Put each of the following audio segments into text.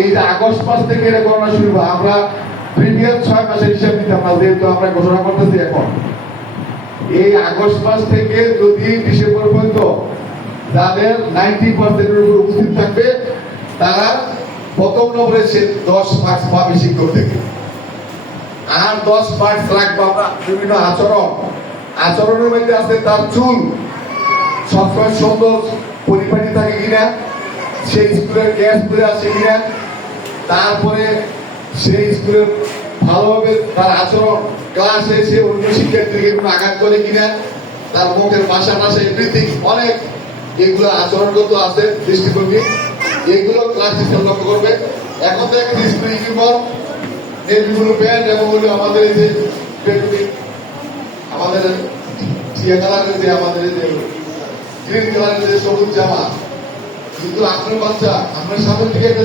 এই যে আগস্ট মাস থেকে এটা করোনা শুরু হয়, আমরা প্রিভিয়াস ছয় মাসের হিসাব দিতাম না যেহেতু আমরা ঘোষণা করতেছি এখন। এই আগস্ট মাস থেকে যদি ডিসেম্বর পর্যন্ত যাদের নাইনটি পার্সেন্টের উপর উপস্থিত থাকবে তারা প্রথম নম্বরে সে দশ মার্কস পাবে শিক্ষক থেকে। আর দশ মার্কস রাখব আমরা বিভিন্ন আচরণ। আচরণের মধ্যে আছে তার চুল সবসময় সুন্দর পরিপাটি থাকে কিনা সেই স্কুলের গ্যাস বেড়ে আসে কিনা তারপরে সেই স্কুলের ভালোভাবে তার আচরণ ক্লাসে সে অন্য শিক্ষার্থীকে আঘাত করে কিনা, তার মুখের ভাষা ভাষা এভরিথিং, অনেক এগুলো আচরণগত আছে, দৃষ্টিভঙ্গি, এগুলো ক্লাস লক্ষ্য করবে। এখন তো একটা স্কুল ইউনিফর্ম নেভিগুলো প্যান্ট এবং হলো আমাদের এই যে আমাদের কালারের যে আমাদের এই যে গ্রিন কালারের যে সবুজ জামা, কিন্তু আপনার বাচ্চা, আপনার সামনে থেকে একটা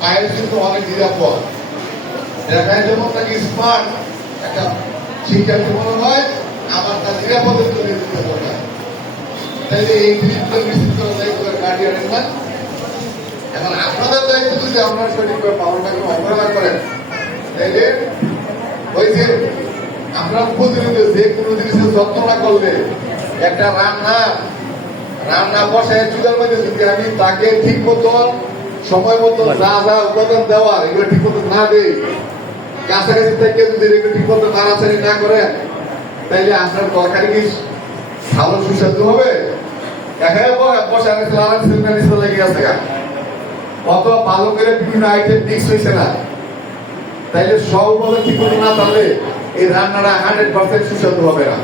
পায়ের জন্য অনেক নিরাপদ। দেখায় যেমন তাকে স্মার্ট একটা শিক্ষার্থী মনে হয় আমার তার নিরাপদের জন্য তাইলে এই নিশ্চিত দায়িত্ব এখন আপনাদের দায়িত্ব যদি আপনার পালনটাকে অবহেলা করেন তাইলে ওই যে আমরা প্রতিনিধি যে কোনো জিনিসের যত্ন না করলে একটা রান্না রান্না বসায় চুলার মধ্যে যদি আমি তাকে ঠিক মতো সময় মতো যা যা উপাদান দেওয়া, এগুলো ঠিক মতো না দেই। কাছাকাছি থেকে যদি এগুলো ঠিক মতো নাড়াচাড়ি না করেন, তাইলে আপনার তরকারি কি ভালো সুস্বাদু হবে? লেগে গেছে বিভিন্ন আইটেম হয়েছে না। তাইলে সব ঠিক মতো না এই রান্নাটা সুস্বাদু হবে না।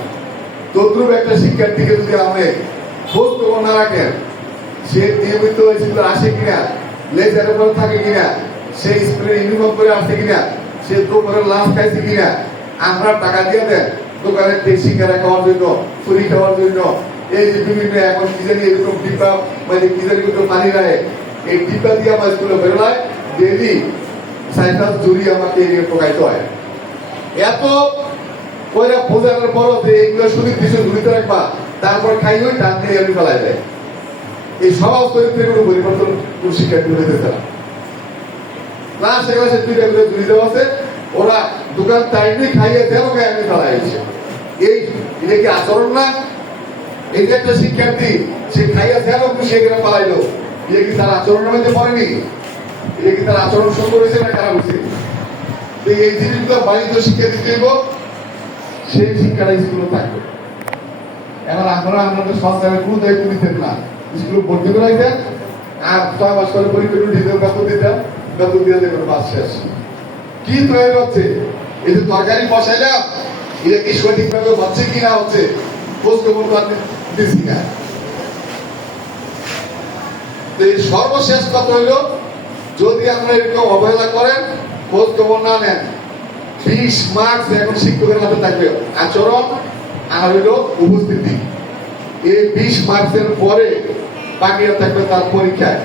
একটা শিক্ষার্থীকে যদি আপনি না রাখেন, সে নিয়মিত আসে কিনা লেজার উপর থাকে কিনা? সে স্কুলে ইউনিফর্ম করে আসে কিনা? সে দুপুরে লাঞ্চ খাইছে কিনা? আমরা টাকা দিয়ে দেন। দোকানে ট্যাক্সি কেনা খাওয়ার জন্য ফুরি খাওয়ার জন্য। এই যে বিভিন্ন এখন কি জানি এরকম ডিব্বা মানে কি জানি পানি রায় এই ডিব্বা দিয়ে আমার স্কুলে ডেলি চুরি আমাকে এগিয়ে হয়। এত কইরা বোঝানোর পরও যে এইগুলো শুধু কিছু রাখবা, তারপর খাই ওই টান দিয়ে আমি ফেলাই দেয় এই চরিত্রের কোনো পরিবর্তন কোন শিক্ষার্থী হইতেছে না। ক্লাসে ক্লাসে দুইটা করে ঝুলি দেওয়া আছে ওরা দোকান টাইমে খাইয়ে দেওয়া খাই আমি ফেলাইছে এই, এটা কি আচরণ না? এই যে একটা শিক্ষার্থী, সে খাইয়া দেওয়া খুশি এখানে পালাইলো। এটা কি তার আচরণের মধ্যে পড়েনি? এটা কি তার আচরণ সুন্দর হয়েছে না খারাপ হয়েছে? এই জিনিসগুলো বাড়িতে শিক্ষা দিতে সেই শিক্ষাটা স্কুলে থাকবে। এখন আপনারা আপনাদের সরকারের কোনো দায়িত্ব নিতেন না। স্কুলে ভর্তি করাইতেন আর ছয় মাস পরে পরীক্ষা দিতে বেতন দিতেন বেতন দিয়ে দেবেন বাস শেষ। কি তৈরি হচ্ছে? এই যে তরকারি বসাইলাম, এটা কি সঠিকভাবে হচ্ছে কি না হচ্ছে দিচ্ছি না সর্বশেষ কথা হইল যদি আপনারা এরকম অবহেলা করেন, খোঁজ খবর না নেন বিশ মার্কস এখন শিক্ষকের হাতে থাকবে। আচরণ আর হইল উপস্থিতি। এই বিশ মার্কসের পরে বাকিরা থাকবে তার পরীক্ষায়।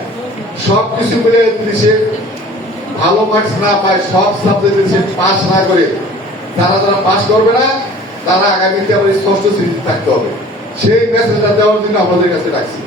সব কিছু মিলে যদি সে ভালো মার্কস না পায়, সব সাবজেক্টে সে পাস না করে, তারা যারা পাস করবে না, তারা আগামীতে আবার ষষ্ঠ শ্রেণীতে থাকতে হবে। সেই মেসেজটা দেওয়ার জন্য আমাদের কাছে রাখছি।